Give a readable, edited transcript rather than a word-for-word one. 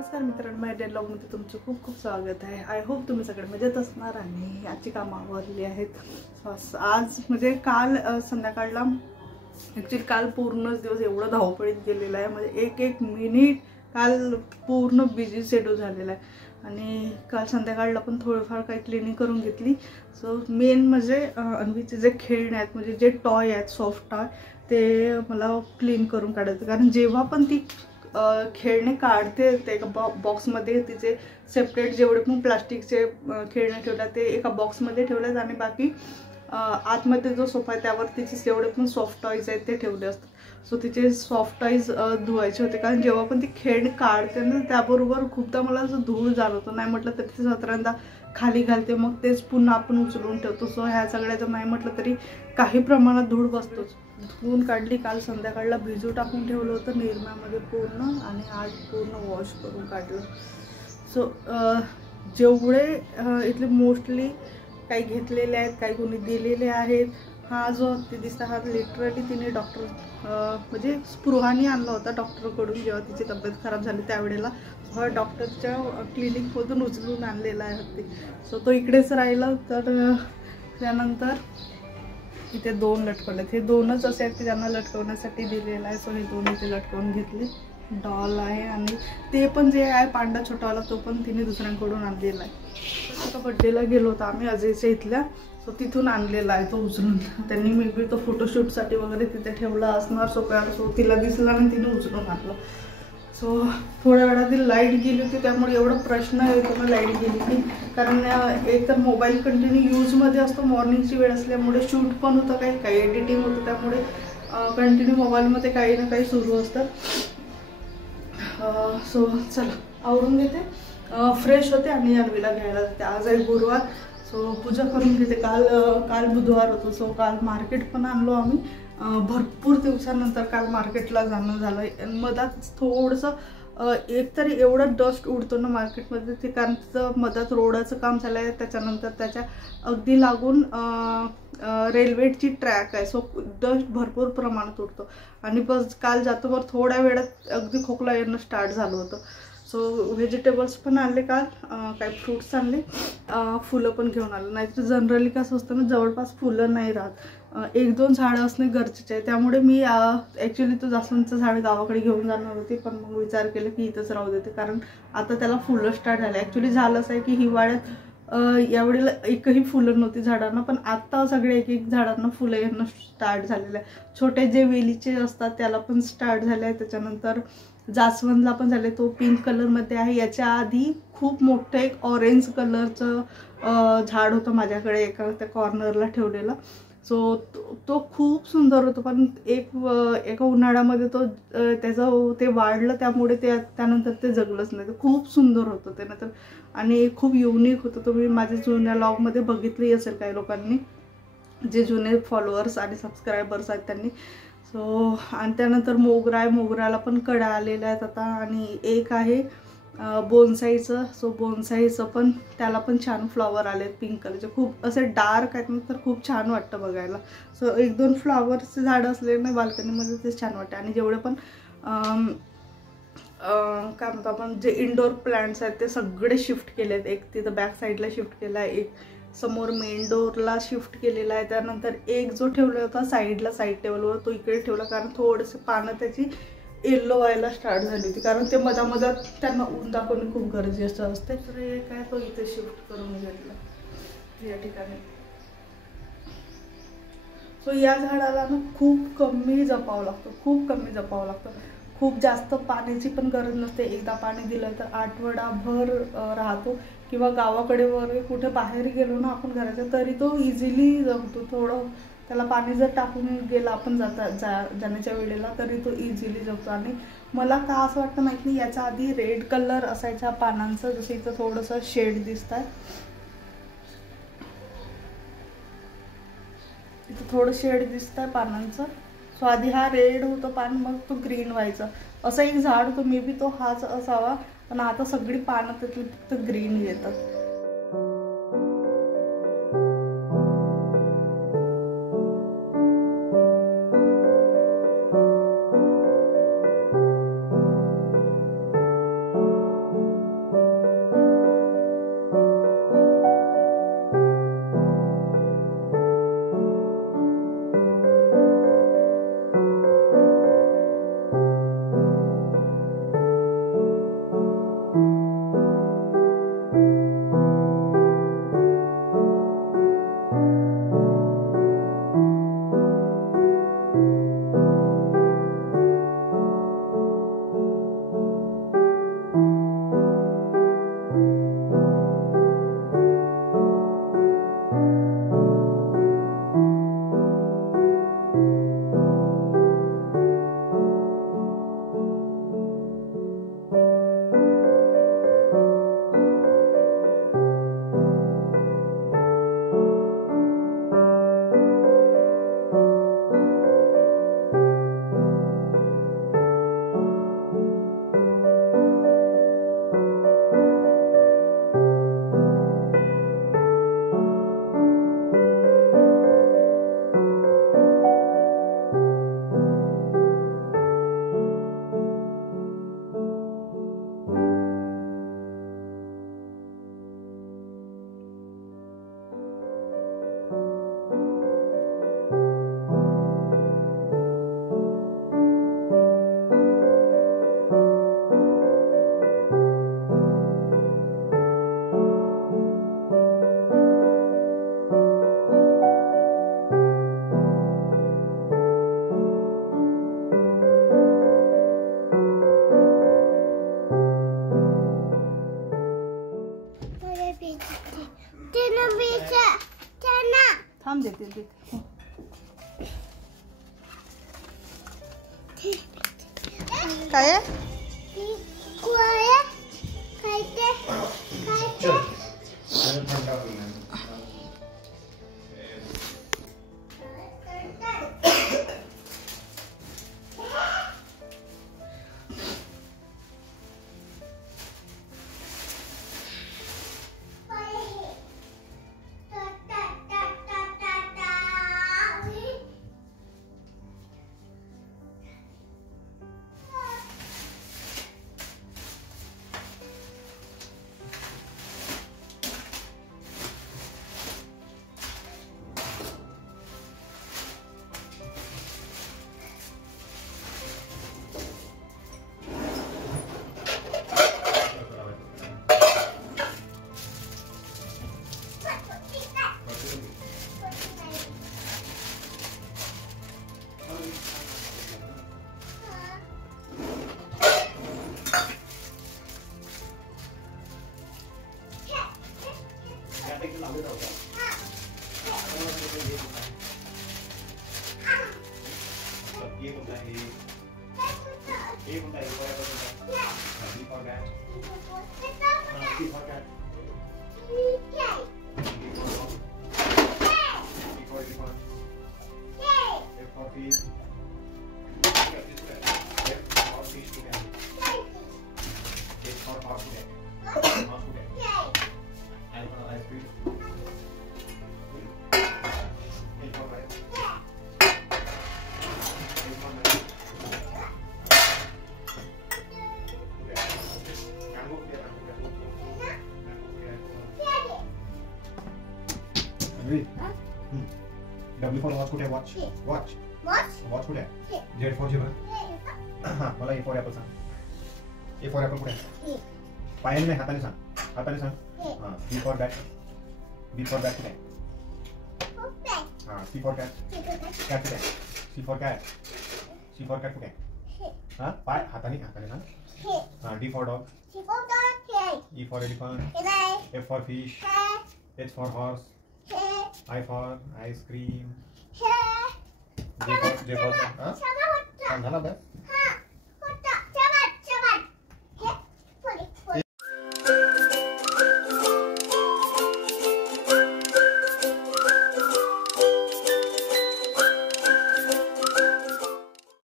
नमस्कार मित्रांनो, माझ्या ब्लॉगमध्ये तुमचं खूप खूप स्वागत आहे। आय होप तुम्ही सगळे मजेत असणार आणि आजची कामं आवरली आहेत। आज म्हणजे काल संध्याकाळला ॲक्च्युली काल पूर्णच दिवस एवढं धावपळीत गेलेला आहे, म्हणजे एक एक मिनिट काल पूर्ण बिझी शेड्यूल झालेला आहे। आणि काल संध्याकाळला पण थोडंफार काही क्लिनिंग करून घेतली। सो मेन म्हणजे अन्वीचे जे खेळणे आहेत, म्हणजे जे टॉय आहेत सॉफ्ट टॉय, ते मला क्लीन करून काढायचं। कारण जेव्हा पण ती खेळणे काढते ते एका बॉक्समध्ये, तिचे सेपरेट जेवढे पण प्लास्टिकचे खेळणे ठेवतात ते एका बॉक्समध्ये ठेवलेत आणि बाकी आतमध्ये जो सोफा आहे त्यावर तिचे जेवढे पण सॉफ्ट टॉयज आहेत ते ठेवले असतात। सो तिचे सॉफ्ट टॉयज धुवायचे होते, कारण जेव्हा पण ती खेळणे काढते ना त्याबरोबर खूपदा मला असं धूळ जाणवतो, नाही म्हटलं तरी ते सतरांदा खाली घालते, मग तेच पुन्हा आपण उचलून ठेवतो। सो ह्या सगळ्याचं नाही म्हटलं तरी काही प्रमाणात धूळ बसतोच। धुवून काढली, काल संध्याकाळला भिजू टाकून ठेवलं होतं निरम्यामध्ये पूर्ण, आणि आज पूर्ण वॉश करून काढलं। सो जेवढे इथले मोस्टली काही घेतलेले आहेत, काही कोणी दिलेले आहेत। हा जो ते दिसता हा लिटरली तिने डॉक्टर म्हणजे स्पृहाने आणला होता डॉक्टरकडून, जेव्हा तिची तब्येत खराब झाली त्यावेळेला हा डॉक्टरच्या क्लिनिकमधून उचलून आणलेला आहे ते। सो तो इकडेच राहिला, तर त्यानंतर इथे दोन लटकवले, हे दोनच असे आहेत की ज्यांना लटकवण्यासाठी दिलेलं आहे। सो हे दोन इथे लटकवून घेतले। डॉल आहे आणि ते पण जे आहे पांडा छोटावाला तो पण तिने दुसऱ्यांकडून आणलेला आहे। एका बड्डेला गेलो होतो आम्ही अजयच्या इथल्या, सो तिथून आणलेला आहे तो उचलून। त्यांनी मे बी तो फोटोशूटसाठी वगैरे तिथे ठेवला असणार। सो तिला दिसला आणि तिने उचलून आणलं। सो थोड्या वेळात लाईट गेली होती, त्यामुळे एवढा प्रश्न येतो ना लाईट गेली की, कारण एक तर मोबाईल कंटिन्यू यूजमध्ये असतो, मॉर्निंगची वेळ असल्यामुळे शूट पण होतं, काही काही एडिटिंग होतं, त्यामुळे कंटिन्यू मोबाईलमध्ये काही ना काही सुरू असतं। सो चला आवरून घेते, फ्रेश होते आणि अन्वीला घ्यायला जाते। आज आहे गुरुवार, सो पूजा करून घेते। काल बुधवार होतं, सो काल मार्केट पण आणलो आम्ही। भरपूर दिवसानंतर काल मार्केटला जाणं झालं। मधात थोडंसं एक तरी एवढं डस्ट उडतो ना मार्केटमध्ये ते, कारण तिथं मधात रोडाचं काम झालं आहे, त्याच्यानंतर त्याच्या अगदी लागून रेल्वेची ट्रॅक आहे। सो डस्ट भरपूर प्रमाणात उडतो आणि बस काल जातोवर थोड्या वेळात अगदी खोकला येणं स्टार्ट झालं होतं। सो व्हेजिटेबल्स पण आणले काल, काही फ्रूट्स आणले, फुलं पण घेऊन आले। नाहीतर जनरली कसं असतं ना, जवळपास फुलं नाही राहत, एक दोन झाडं असणे गरजेचे आहे। त्यामुळे मी ॲक्च्युली तो जास्वंदचं झाड गावाकडे घेऊन जाणार होते, पण मग विचार केला की इथंच राहू देते, कारण आता त्याला फुलं स्टार्ट झाले। ॲक्च्युली झालंच आहे की हिवाळ्यात यावेळेला एकही फुलं नव्हती झाडांना, पण आत्ता सगळे एक एक झाडांना फुलं येणं स्टार्ट झालेलं आहे। छोटे जे वेलीचे असतात त्याला पण स्टार्ट झाले आहे, त्याच्यानंतर जास्वंदला पण झाले, तो पिंक कलरमध्ये आहे। याच्या आधी खूप मोठं एक ऑरेंज कलरचं झाड होतं माझ्याकडे एका त्या कॉर्नरला ठेवलेलं। सो तो खूप सुंदर होतं, पण एका उन्हाळ्यामध्ये त्याचं ते वाढलं, त्यामुळे त्यानंतर ते जगलंच नाही। खूप सुंदर होतं ते नंतर, आणि खूप युनिक होतं। तुम्ही माझ्या जुन्या ब्लॉगमध्ये बघितली असेल काही लोकांनी, जे जुने फॉलोअर्स आणि सबस्क्रायबर्स आहेत त्यांनी। सो आणि त्यानंतर मोगरा आहे, मोगऱ्याला पण कडा आलेल्या आहेत आता, आणि एक आहे बोनसाईचं। सो बोनसाईचं पण त्याला पण छान फ्लॉवर आले आहेत पिंक कलरचे, खूप असे डार्क आहेत ना, तर खूप छान वाटतं बघायला। सो एक दोन फ्लॉवरचे झाडं असले ना बाल्कनीमध्ये ते छान वाटतं। आणि जेवढे पण काय म्हणतो आपण, जे इंडोर प्लांट्स आहेत ते सगळे शिफ्ट केले आहेत। एक तिथं बॅक साईडला शिफ्ट केला आहे, एक समोर मेन डोरला शिफ्ट केलेला आहे, त्यानंतर एक जो ठेवला होता साईडला साईड टेबलवर तो इकडे ठेवला, कारण थोडंसं पानं त्याची येल्लो व्हायला स्टार्ट झाली होती, कारण ते मधामधात त्यांना ऊन दाखवणे खूप गरजेचं असते। तर हे काय तो इथे शिफ्ट करून घेतला या ठिकाणी। सो या झाडाला ना खूप कमी जपावं लागतं, खूप कमी जपावं लागतं। खूप जास्त पाण्याची पण गरज नसते, एकदा पाणी दिलं तर आठवडाभर राहतो। किंवा गावाकडे वगैरे कुठे बाहेर गेलो ना आपण घराच्या, तरी तो इझिली जगतो। थोडं त्याला पाणी जर टाकून गेलं आपण जाण्याच्या वेळेला तरी तो इझिली जगतो। आणि मला का असं वाटतं माहिती नाही, याच्या आधी रेड कलर असायच्या पानांचं, जसं इथं थोडंसं शेड दिसत आहे, इथं थोडं शेड दिसत आहे पानांचं। सो आधी हा रेड होतं पान, मग तो ग्रीन व्हायचा। असं एक झाड होतं, मे बी तो हाच असावा, पण आता सगळी पानं त्यातली फक्त ग्रीन येतात। थांब देते देते. काय W for watch कुठे watch watch watch कुठे Z for zebra हां मला A for apple सांग A for apple कुठे पायाने नाही हाताने सांग हां B for bat B for bat कुठे हां C for cat cat कुठे C for cat कुठे हां पाय हाताने सांग हां D for dog E for elephant F for fish H for horse I for ice cream J for झाला बस